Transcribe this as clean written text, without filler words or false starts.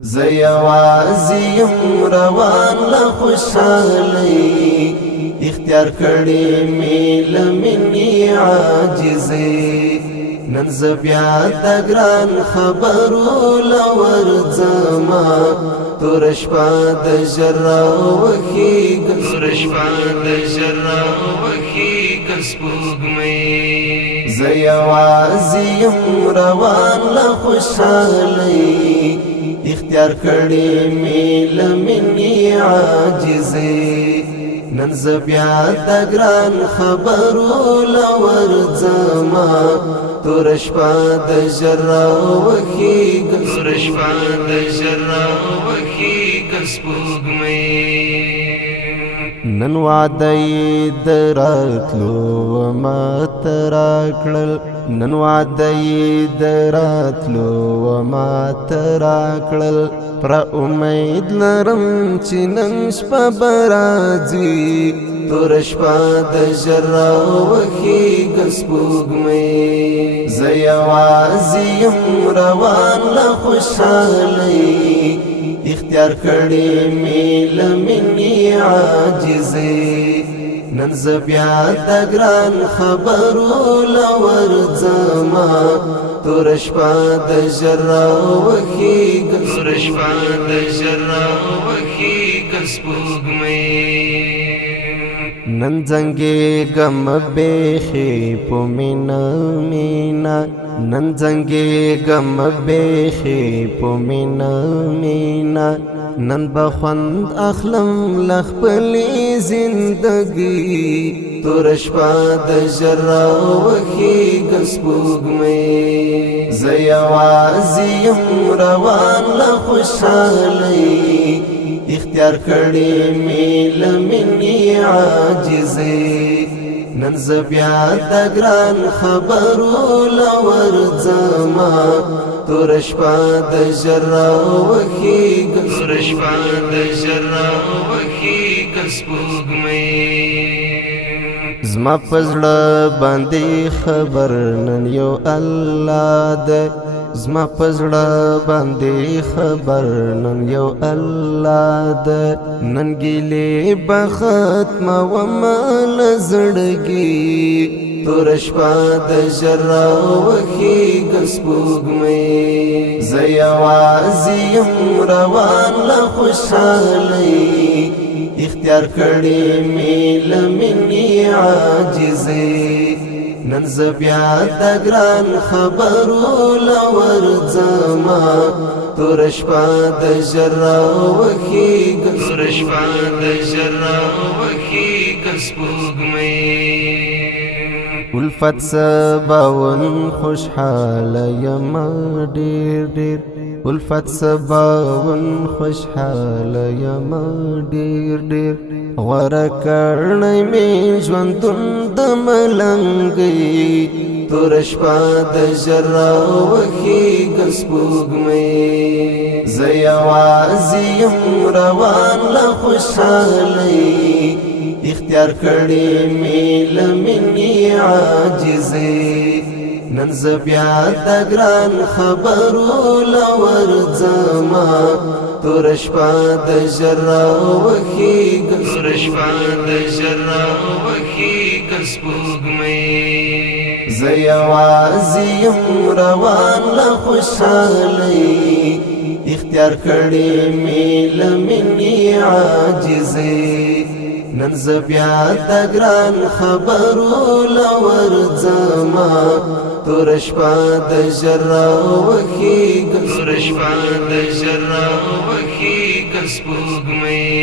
زیوازیم روان لخوشحالی اختیار کړی می لمنی عاجزی نن زبیا د ګران خبرو لور زما تورش پاد جرا وخی تورش پاد جرا وخی کسبوګمی زیوازیم روان لخوشحالی اختیار کړی می لمنی عاجزی نن زبیا د ګران خبرو لور زما تورش پاد جرا وخی تورش پاد جرا وخی کسبوګمی نن وعده دراتلو ما تراکړل نن وعده دراتلو ما تراکړل پر امید لرم چې نن شپه برازي تورش پاد جرا وخی کسبوګمی زیوازیم روان لخوشحالی اختیار کړی می لمنی عاجزی نن زبیا د ګران خبرو لور زما تورش پاد جرا وخی تورش پاد جرا وخی کسبوګمی نن زنګي غم بیخي پومینا مینا نن زنګي غم بیخي پومینا مینا نن بخوند اخلم لخپلی زندگی تورش پاد جرا وخی کسبوګمی زیوازیم روان لخوشحالی اختیار کړی می لمنی عاجزی نن زبیا د ګران خبرو لور زما تورش پاد جرا وخی تورش پاد جرا وخی کسبوګمی زما پزړه باندې خبر نن یو الله ده زما پزړه باندې خبر نن یو الله ده نن ګیلې بختم و مال زړګي تورش پاد جرا وخی کسبوګمی زیوازیم روان لخوشحالی اختیار کړی می لمنی عاجزی نن زبیا د ګران خبرو لور زما تورش پاد جرا وخی تورش پاد جرا وخی کسبوګمی الفت سباون خوشحال یم ډیر ډیر الفت سباون خوشحال یم ډیر ډیر غوړه کړنی می ژوندون د ملنګي تورش پاد جرا وخی کسبوګمی زیوازیم روان لخوشحالی اختیار کړی می لمنی عاجزی نن زبیا د ګران خبرو لور زما تورش پاد جرا وخی تورش پاد جرا وخی کسبوګمی زیوازیم روان لخوشحالی اختیار کړی می لمنی عاجزی نن زبیا د ګران خبرو لور زما تورش پاد جرا وخی تورش پاد جرا وخی کسبوګمی